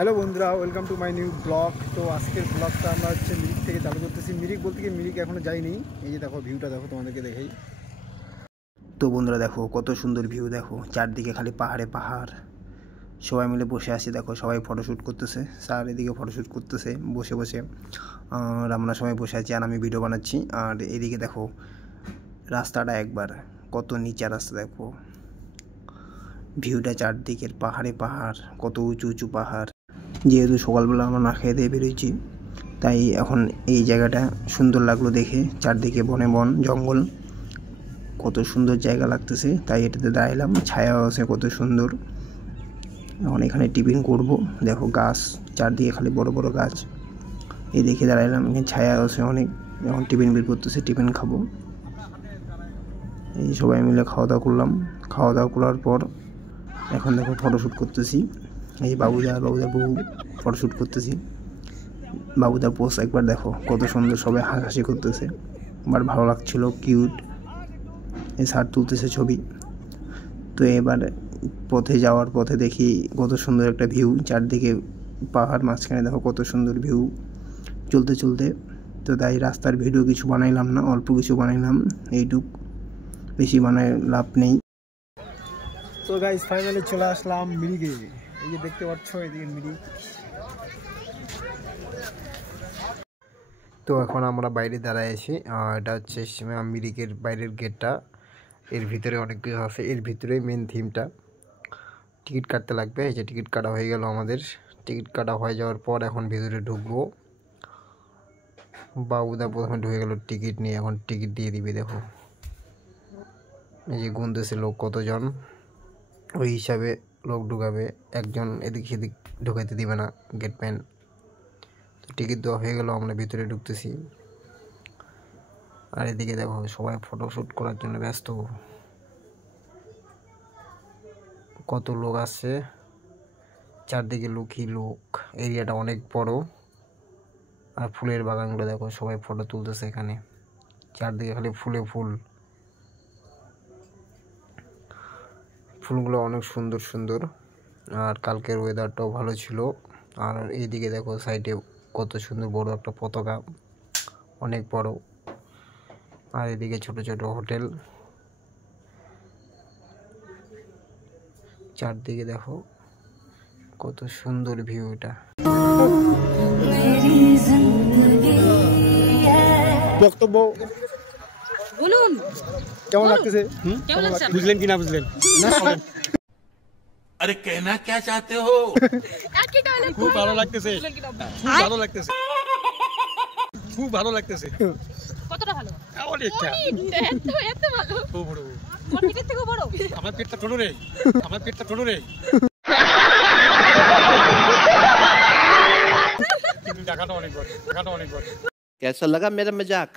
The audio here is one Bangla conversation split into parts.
হ্যালো বন্ধুরা, welcome to my new blog. তো আজকের ব্লগটা আমরা হচ্ছে মিরিক থেকে চালু করতেছি। মিরিক বলতে কি, মিরিক এখনও যাইনি। এই যে দেখো ভিউটা, দেখো তোমাদেরকে দেখেই। তো বন্ধুরা দেখো কত সুন্দর ভিউ, দেখো চারদিকে খালি পাহাড়ে পাহাড়। সবাই মিলে বসে আছি, দেখো সবাই ফটোশ্যুট করতেছে। স্যার এদিকে ফটোশ্যুট করতেছে বসে বসে, আর আমরা সবাই বসে আছি আর আমি ভিডিও বানাচ্ছি। আর এদিকে দেখো রাস্তাটা একবার কত নিচা রাস্তা, দেখো ভিউটা চারদিকের পাহাড়ে পাহাড়, কত উঁচু উঁচু পাহাড়। যেহেতু সকালবেলা আমরা না খেয়ে দিয়ে বেরোচ্ছি, তাই এখন এই জায়গাটা সুন্দর লাগলো দেখে। চারদিকে বনে বন জঙ্গল, কত সুন্দর জায়গা লাগতেছে, তাই এটাতে দাঁড়ালাম। ছায়া আছে কত সুন্দর। এখন এখানে টিফিন করব, দেখো গাছ চারদিকে খালি বড় বড় গাছ, এই দেখে দাঁড়ালাম। এখানে ছায়া আছে অনেক। এখন টিফিন বের করতেছে, টিফিন খাবো। এই সবাই মিলে খাওয়া দাওয়া করলাম। খাওয়া দাওয়া করার পর এখন দেখো ফটোশ্যুট করতেছি। এই বাবুদার বউ ফটোশ্যুট করতেছি। বাবুদার পোস্ট একবার দেখো কত সুন্দর, সবাই হাসাহাসি করতেছে। এবার ভালো লাগছিল, কিউট। এই স্যার তুলতেছে ছবি। তো এবার পথে যাওয়ার পথে দেখি কত সুন্দর একটা ভিউ, চারদিকে পাহাড়, মাঝখানে দেখো কত সুন্দর ভিউ। চলতে চলতে তো তাই রাস্তার ভিডিও কিছু বানাইলাম না, অল্প কিছু বানাইলাম, এইটুক, বেশি বানায় লাভ নেই। তো গাইস ফাইনালি চলে আসলাম মিরিকে। এই যে দেখতে পাচ্ছ এদিকে মিরিক। তো এখন আমরা বাইরে দাঁড়ায় আছি। এটা হচ্ছে মিরিকের বাইরের গেটটা। এর ভিতরে অনেক কিছু আছে, এর ভিতরেই মেন থিমটা। টিকিট কাটতে লাগবে। এই যে টিকিট কাটা হয়ে গেল আমাদের। টিকিট কাটা হয়ে যাওয়ার পর এখন ভিতরে ঢুকবো। বাবুদা প্রথমে ঢুকে গেল টিকিট নিয়ে, এখন টিকিট দিয়ে দিবে। দেখো এই যে গুনতেছে লোক কতজন, ওই হিসাবে লোক ঢুকাবে। একজন এদিক সেদিক ঢুকাইতে দিবে না গেটম্যান। তো টিকিট দেওয়া হয়ে গেল, আমরা ভিতরে ঢুকতেছি। আর এদিকে দেখো সবাই ফটোশ্যুট করার জন্য ব্যস্ত, কত লোক আসছে, চারদিকে লোকই লোক। এরিয়াটা অনেক বড়। আর ফুলের বাগানগুলো দেখো, সবাই ফটো তুলতেছে এখানে। চারদিকে খালি ফুলে ফুল, ফুলগুলো অনেক সুন্দর সুন্দর। আর কালকের ওয়েদারটাও ভালো ছিল। আর এইদিকে দেখো সাইডে কত সুন্দর বড় একটা পতাকা, অনেক বড়। আর এদিকে ছোট ছোট হোটেল। চারদিকে দেখো কত সুন্দর ভিউ। এটা বক্তব্য বলুন, কেমন লাগতেছে? বুঝলেন কি না বুঝলেন? अरे कहना क्या चाहते हो? খুব ভালো লাগতেছে, খুব ভালো লাগতেছে, খুব ভালো লাগতেছে। কতটা ভালো? অনেকটা, এত ভালো, খুব বড়। আমার পেটের থেকেও বড়। আমার পেটটা ছোট রে, আমার পেটটা ছোট রে। কিন্তু টাকাটা অনেক বড়, টাকাটা অনেক বড়। कैसा लगा मेरा मजाक?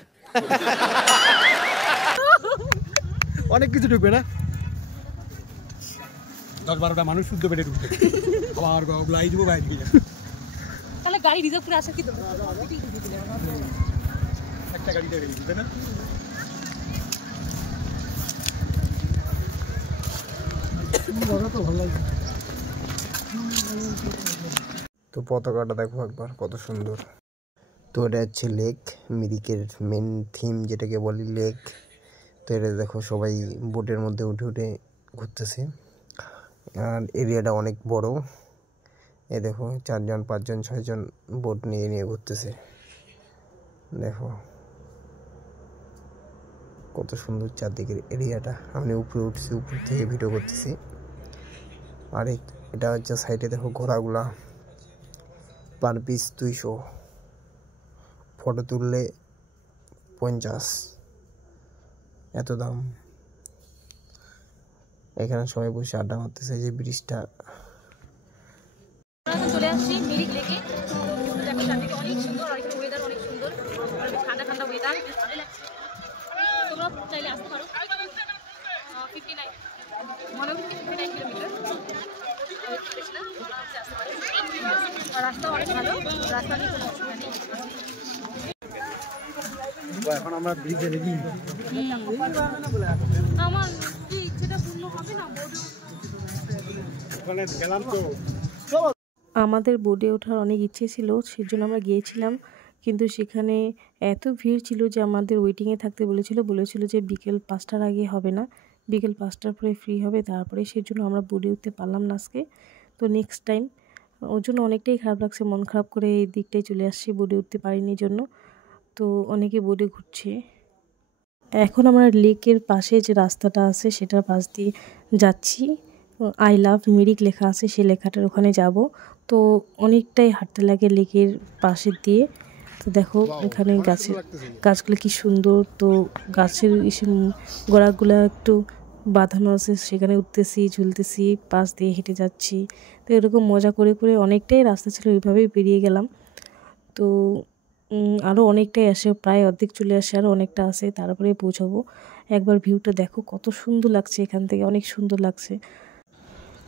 অনেক কিছু ঢুকবে না, 10-12টা মানুষ শুদ্ধ পেটে ঢুকবে। আবার লাই দিব বাইরে গিয়ে। তাহলে গাড়ি রিজার্ভ করে আসা কি দরকার? একটা গাড়িতে রেখে দিবে না। তো পতাকাটা দেখো একবার কত সুন্দর। তো এটা হচ্ছে লেক, মিরিকের মেন থিম যেটাকে বলি লেক। তো এটা দেখো সবাই বোটের মধ্যে উঠে উঠে ঘুরতেছে। আর এরিয়াটা অনেক বড়। এ দেখো 4জন 5জন 6জন বোট নিয়ে নিয়ে ঘুরতেছে। দেখো কত সুন্দর চারদিকের এরিয়াটা। আমি উপরে উঠছি, উপর থেকে ভিডিও করতেছি। আর এটা হচ্ছে সাইডে দেখো ঘোড়াগুলা, পার পিস 200, ফটো তুললে 50, এত দাম। এখানে সবাই বসে আড্ডা মারতেছে। যে ব্রিজটা, চলে আসছি মিরিক লেকে। চারদিকে অনেক সুন্দর, আর এখানে ওয়েদার অনেক সুন্দর, ঠান্ডা ঠান্ডা ওয়েদার, ভালো লাগছে। তোমরা চাইলে আসতে পারো। 59 মনে হয় 59 কিলোমিটার। আর রাস্তা অনেক ভালো, রাস্তা নিয়ে কোনো অসুবিধা নেই। এখন আমরা ব্রিজে রেডি। আমার ইচ্ছেটা পূর্ণ হবে না। ওখানে গেলাম তো আমাদের বোটে ওঠার অনেক ইচ্ছে ছিল, সেজন্য আমরা গিয়েছিলাম। কিন্তু সেখানে এত ভিড় ছিল যে আমাদের ওয়েটিংয়ে থাকতে বলেছিল যে বিকেল 5টার আগে হবে না, বিকেল 5টার পরে ফ্রি হবে। তারপরে সেজন্য আমরা বোটে উঠতে পারলাম না আজকে। তো নেক্সট টাইম, ওর জন্য অনেকটাই খারাপ লাগছে, মন খারাপ করে এই দিকটাই চলে আসছি, বোটে উঠতে পারিনি জন্য। তো অনেকে বোটে ঘুরছে। এখন আমরা লেকের পাশে যে রাস্তাটা আছে সেটার পাশ দিয়ে যাচ্ছি। আই লাভ মিরিক লেখা আছে, সেই লেখাটার ওখানে যাব। তো অনেকটাই হাঁটতে লাগে লেকের পাশের দিয়ে। তো দেখো এখানে গাছগুলো কি সুন্দর। তো গাছের গোড়াগুলো একটু বাঁধানো আছে, সেখানে উঠতেছি, ঝুলতেছি, পাশ দিয়ে হেঁটে যাচ্ছি। তো এরকম মজা করে করে অনেকটাই রাস্তা ছিল, ওইভাবেই বেরিয়ে গেলাম। তো আরও অনেকটাই আসে, প্রায় অর্ধেক চলে আসে, আরও অনেকটা আসে, তারপরে পৌঁছাবো। একবার ভিউটা দেখো কত সুন্দর লাগছে, এখান থেকে অনেক সুন্দর লাগছে।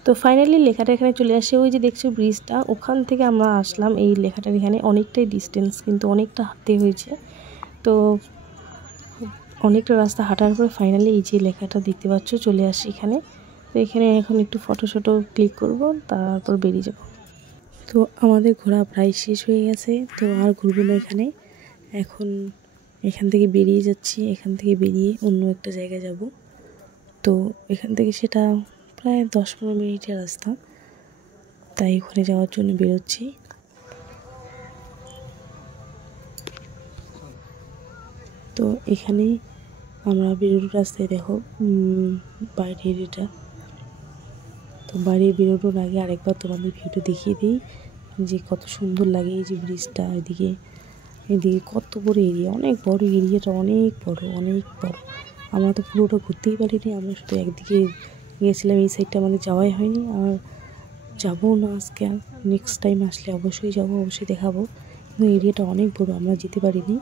তো ফাইনালি লেখাটা এখানে চলে আসে। ওই যে দেখছো ব্রিজটা, ওখান থেকে আমরা আসলাম। এই লেখাটার এখানে অনেকটাই ডিস্টেন্স, কিন্তু অনেকটা হাঁটতে হয়েছে। তো অনেকটা রাস্তা হাঁটার পরে ফাইনালি এই যে লেখাটা দেখতে পাচ্ছ চলে আসি এখানে। তো এখানে এখন একটু ফটো ক্লিক করব, তারপর বেরিয়ে যাব। তো আমাদের ঘোরা প্রায় শেষ হয়ে গেছে, তো আর ঘুরবো না এখানে। এখন এখান থেকে বেরিয়ে যাচ্ছি, এখান থেকে বেরিয়ে অন্য একটা জায়গায় যাব। তো এখান থেকে সেটা প্রায় 10-15 মিনিটের রাস্তা, তাই ওখানে যাওয়ার জন্য বেরোচ্ছি। তো এখানে আমরা বেরোনোর রাস্তায় দেখো বাইরের এটা। তো বাইরে বেরোনোর আগে আরেকবার তোমাদের ভিউটা দেখিয়ে দিই যে কত সুন্দর লাগে। এই যে ব্রিজটা, এদিকে কত বড় এরিয়া, অনেক বড় এরিয়াটা, অনেক বড়। আমরা তো পুরোটা ঘুরতেই পারিনি, আমরা শুধু একদিকে গিয়েছিলাম, এই সাইডটা আমাদের যাওয়াই হয়নি। আর যাবো না আজকে, আর নেক্সট টাইম আসলে অবশ্যই যাবো, অবশ্যই দেখাবো। কিন্তু এরিয়াটা অনেক বড়, আমরা যেতে পারিনি।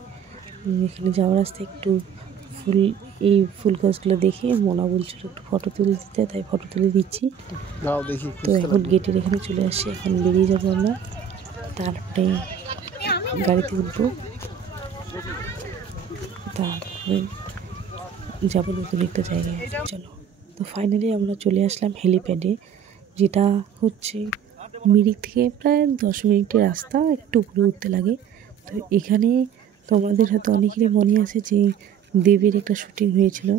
এখানে যাওয়ার রাস্তায় একটু এই ফুল গাছগুলো দেখে মোনা বলছিল একটু ফটো তুলে দিতে, তাই ফটো তুলে দিচ্ছি। তো এখন গেটের এখানে চলে আসি, এখন বেরিয়ে যাবো আমরা, তারপরে গাড়িতে উঠবো, তারপরে যাবো নতুন একটা জায়গায়। চলো, তো ফাইনালি আমরা চলে আসলাম হেলিপ্যাডে, যেটা হচ্ছে মিরিক থেকে প্রায় 10 মিনিটের রাস্তা, একটু উপরে উঠতে লাগে। তো এখানে তোমাদের হয়তো অনেকেরই মনে আছে যে দেবের একটা শুটিং হয়েছিল,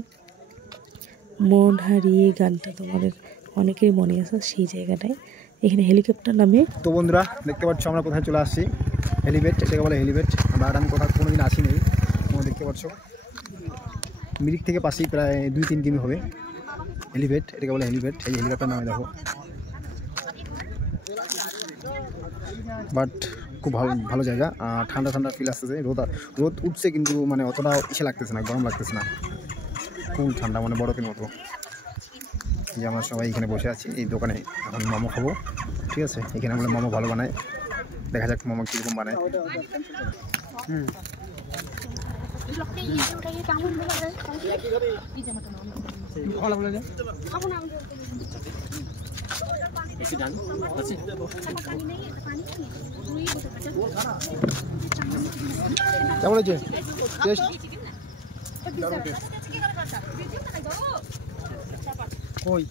মন হারিয়ে গানটা, তোমাদের অনেকেরই মনে আছে সেই জায়গাটায়। এখানে হেলিকপ্টার নামে। তো বন্ধুরা দেখতে পাচ্ছ আমরা কোথায় চলে আসছি, হেলিপ্যাড, এটাকে বলে হেলিপ্যাড। আমি কোথাও কোনোদিন আসিনি, তোমরা দেখতে পাচ্ছ মিরিক থেকে পাশেই প্রায় 2-3 কিমি হবে হেলিপ্যাড, এটাকে বলে হেলিপ্যাড। এই হেলিকপ্টার নামে দেখো, বাট খুব ভালো জায়গা। ঠান্ডা ফিল আসতেছে, রোদ উঠছে কিন্তু মানে অতটা ইসে লাগতেছে না, গরম লাগতেছে না, খুব ঠান্ডা, মানে বরফের মতো। যে আমরা সবাই এখানে বসে আছি এই দোকানে, এখন মোমো খাবো, ঠিক আছে। এখানে আমরা মোমো ভালো বানায়, দেখা যাক মোমো কীরকম বানায়। কেমন হয়েছে টেস্ট? কই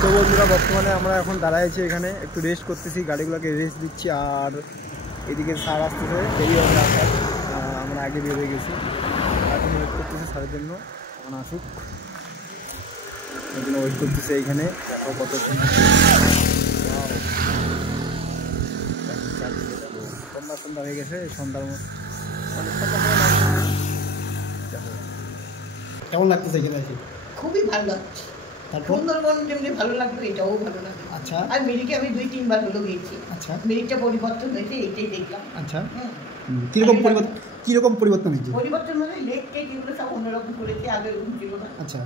তো বন্ধুরা বর্তমানে আমরা এখন দাঁড়াইছি এখানে, একটু রেস্ট করতেছি, গাড়িগুলোকে রেস্ট দিচ্ছি। আর এদিকে স্যার আসতেছে, দেরি হবে আসার, আমরা আগে বের হয়ে গেছি, এখন ওয়েট করতেছি স্যারের জন্য, এখন আসুক, ওই জন্য ওয়েট করতেছে এইখানে। দেখো কত সন্ধ্যা হয়ে গেছে, সন্ধ্যার মানে কেমন লাগতেছে এখানে আছে? খুবই ভালো লাগছে। সুন্দরবন যেমনি ভালো লাগলো, এটাও ভালো লাগলো। আচ্ছা, আর মিরিকে আমি 2-3 বার হলো গিয়েছি। আচ্ছা, মিরিকটা পরিবর্তন হয়েছে, এইটাই দেখলাম। আচ্ছা, কিরকম পরিবর্তন হয়েছে? পরিবর্তন মানে লেক টেক এগুলো সব অন্যরকম করেছে, আগে ওরকম ছিল না। আচ্ছা,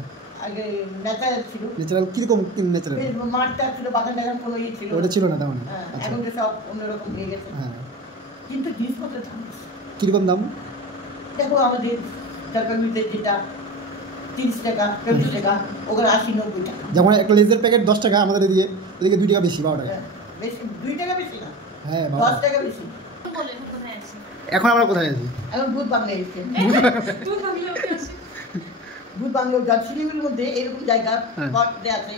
আগে ন্যাচারাল ছিল। ন্যাচারাল কিরকম? ন্যাচারাল মাঠটা ছিল, বাগান টাগান কোনো ইয়ে ছিল ওটা ছিল না তেমন। আচ্ছা, এখন তো সব অন্যরকম হয়ে গেছে। হ্যাঁ, কিন্তু জিনিসপত্র দাম কিরকম দাম? দেখো আমাদের টাকামিতে যেটা 30 টাকা 40 টাকা, ওখানে 80-90 টাকা। যেমন একটা লেজের প্যাকেট 10 টাকা, আমাদের এদিকে 2 টাকা বেশি, 12 টাকা বেশি, 2 টাকা বেশি না, হ্যাঁ 10 টাকা বেশি। এখন আমরা কোথায় আছি? এখন ভূত বাংলা এসছে। ভূত বাংলো শিলিগুড়ির মধ্যে এরকম জায়গা আছে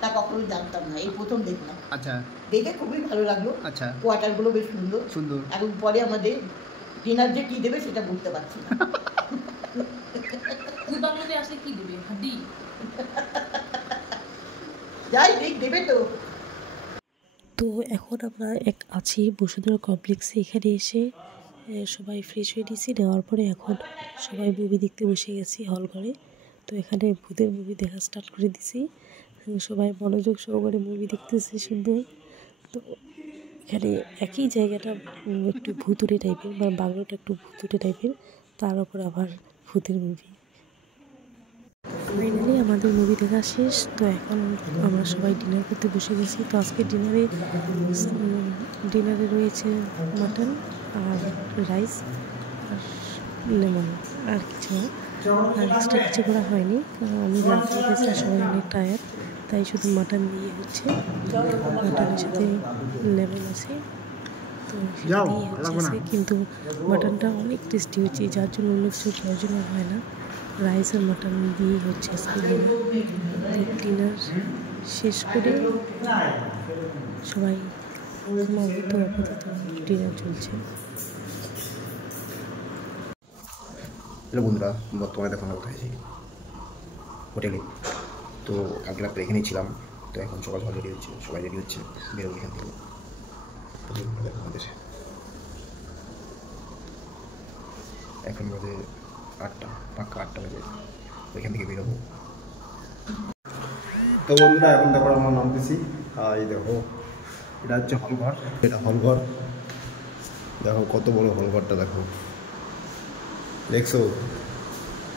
তা কখনো জানতাম না, এই প্রথম দেখলাম। আচ্ছা, দেখে খুবই ভালো লাগলো। আচ্ছা, কোয়ার্টারগুলো বেশ সুন্দর সুন্দর। এখন পরে আমাদের ডিনার যে কি দেবে সেটা বুঝতে পারছি না। ভূত বাংলোতে আসলে কি দেবে? হাড্ডি? যাই দেবে তো। তো এখন আমরা আছি বসুন্ধরা কমপ্লেক্সে। এখানে এসে সবাই ফ্রেশ হয়ে নিয়েছি, নেওয়ার পরে এখন সবাই মুভি দেখতে বসে গেছি হল ঘরে। তো এখানে ভূতের মুভি দেখা স্টার্ট করে দিছি, সবাই মনোযোগ সহকারে মুভি দেখতেছে সুন্দর। তো এখানে একই জায়গাটা একটু ভুতুড়ে টাইপের, মানে বাংলাটা একটু ভুতুড়ে টাইপের, তার উপর আবার ভূতের মুভি। ফাইনালি আমাদের মুভি দেখা শেষ। তো এখন আমরা সবাই ডিনার করতে বসে গেছি। তো আজকে ডিনারে রয়েছে মাটন আর রাইস আর লেমন, আর কিছু না, আর এক্সট্রা কিছু করা হয়নি, কারণ আমি রাত্রে গেছি, সবাই অনেক টায়ার্ড, তাই শুধু মাটন দিয়ে হচ্ছে, মাটনের সাথে লেমন আছে, তো সেটা দিয়ে হচ্ছে। কিন্তু মাটনটা অনেক টেস্টি হচ্ছে, যার জন্য অন্য কিছু প্রয়োজন হয় না। রাইস আর মাটন দিয়ে হচ্ছে আজকে ডিনার শেষ করে সবাই আপাতত ডিনার চলছে। হ্যালো বন্ধুরা, বর্তমানে দেখুন কোথায় আছি, হোটেলে। তো কালকে রাত্রে এখানেই ছিলাম। তো এখন সকাল সকাল রেডি হচ্ছে, সবাই রেডি হচ্ছে, বেরোবো এখান থেকে। আমাদের এখন বাজে 8টা, পাক্কা 8টা বাজে, ওইখান থেকে বেরোবো। তো বন্ধুরা এখন দেখো আমরা নামতেছি। এই দেখো, এটা হচ্ছে হলঘর, এটা হলঘর। দেখো কত বড় হলঘরটা, দেখো, দেখছো?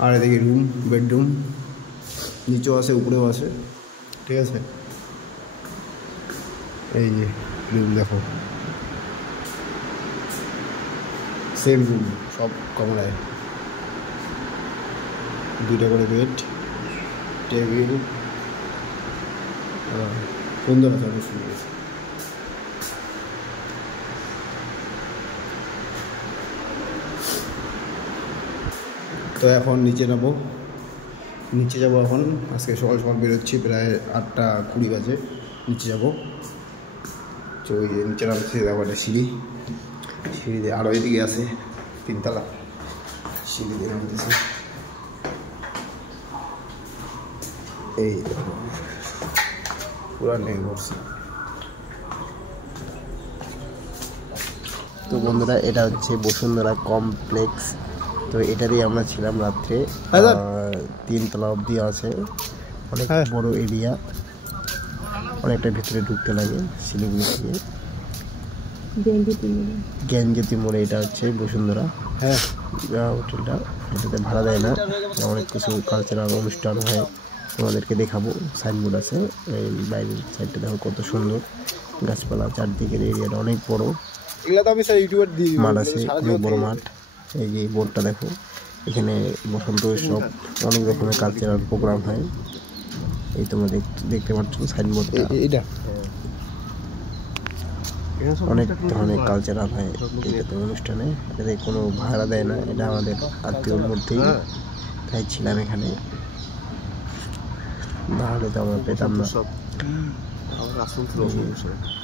আর এদিকে রুম, বেডরুম, নিচেও আছে উপরেও আছে, ঠিক আছে? এই যে রুম দেখো, সেম রুম, সব কমরায়, 2টা করে বেড, টেবিল, সুন্দর আছে, অনেক সুন্দর আছে। তো এখন নিচে যাবো, এখন। আজকে সকাল সকাল বেরোচ্ছি, প্রায় 8:20 বাজে নিচে যাবো। তো ওই নিচে নামছি, দেখো একটা সিঁড়ি দিয়ে, আরও এদিকে আছে 3তলা, সিঁড়ি দিয়ে নামতেছি। এই দেখো পুরা নেই বসছে। তো বন্ধুরা, এটা হচ্ছে বসুন্ধরা কমপ্লেক্স। তো এটাতেই আমরা ছিলাম রাত্রে, 3তলা অবধি আছে, অনেক বড় এরিয়া, অনেকটা ভিতরে ঢুকতে লাগে শিলিগুড়ি থেকে। জ্ঞানজ্যোতি মোড়ে এটা হচ্ছে বসুন্ধরা হোটেলটা। এটাতে ভাড়া দেয় না, অনেক কিছু কালচারাল অনুষ্ঠান হয়, তোমাদেরকে দেখাবো। সাইনবোর্ড আছে, এই বাইরের সাইডটা দেখো কত সুন্দর, গাছপালা, চারদিকের এরিয়াটা অনেক বড়, মাঠ আছে, অনেক বড় মাঠ। এই যে বোর্ডটা দেখো, এখানে বসন্ত উৎসব, অনেক রকমের কালচারাল প্রোগ্রাম হয়। এই তোমরা দেখতে পাচ্ছ সাইনবোর্ডটা, অনেক ধরনের কালচারাল হয় এটাতে অনুষ্ঠানে। এটাতে কোনো ভাড়া দেয় না, এটা আমাদের আত্মীয়র মধ্যেই, তাই ছিলাম এখানে, নাহলে তো আমরা পেতাম না।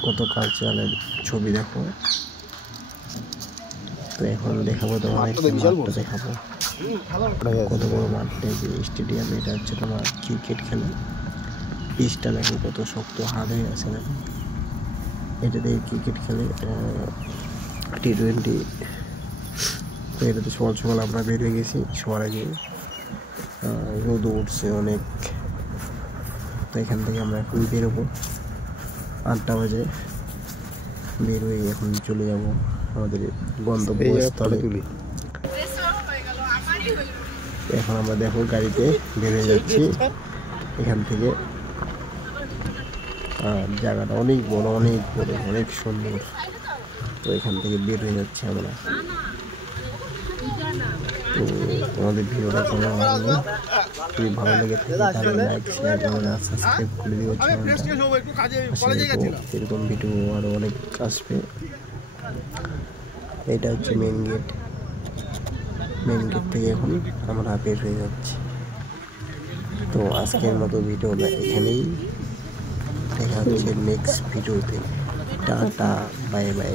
কত কালচারালের ছবি দেখো। তো এখন দেখাবো তোমাদের, মাঠটা দেখাবো, কত বড় মাঠটা, যে স্টেডিয়াম। এটা হচ্ছে তোমার ক্রিকেট খেলে, পিচটা দেখো কত শক্ত, হার্ড হয়ে আছে দেখো। এটাতে ক্রিকেট খেলে, T20। তো এটাতে সকাল সকাল আমরা বের হয়ে গেছি, সবার আগে রোদ উঠছে অনেক। তো এখান থেকে আমরা এখন বেরোবো, 8টা বাজে বের হয়ে এখন চলে যাব আমাদের গন্তব্যস্থলে। এখন আমরা দেখো গাড়িতে বের হয়ে যাচ্ছি এখান থেকে। আর জায়গাটা অনেক বড়, অনেক সুন্দর। তো এখান থেকে বের হয়ে যাচ্ছি আমরা। তো তোমাদের ভিডিওটা কেমন লাগলো, যদি ভালো লেগে থাকে তাহলে লাইক, শেয়ার করুন আর সাবস্ক্রাইব করে দিও চ্যানেলটা। এরকম ভিডিও আরও অনেক আসবে। এটা হচ্ছে মেন গেট থেকে এখন আমরা বের হয়ে যাচ্ছি। তো আজকের মতো ভিডিওটা এখানেই, দেখা হচ্ছে নেক্সট ভিডিওতে। Tata, bye bye.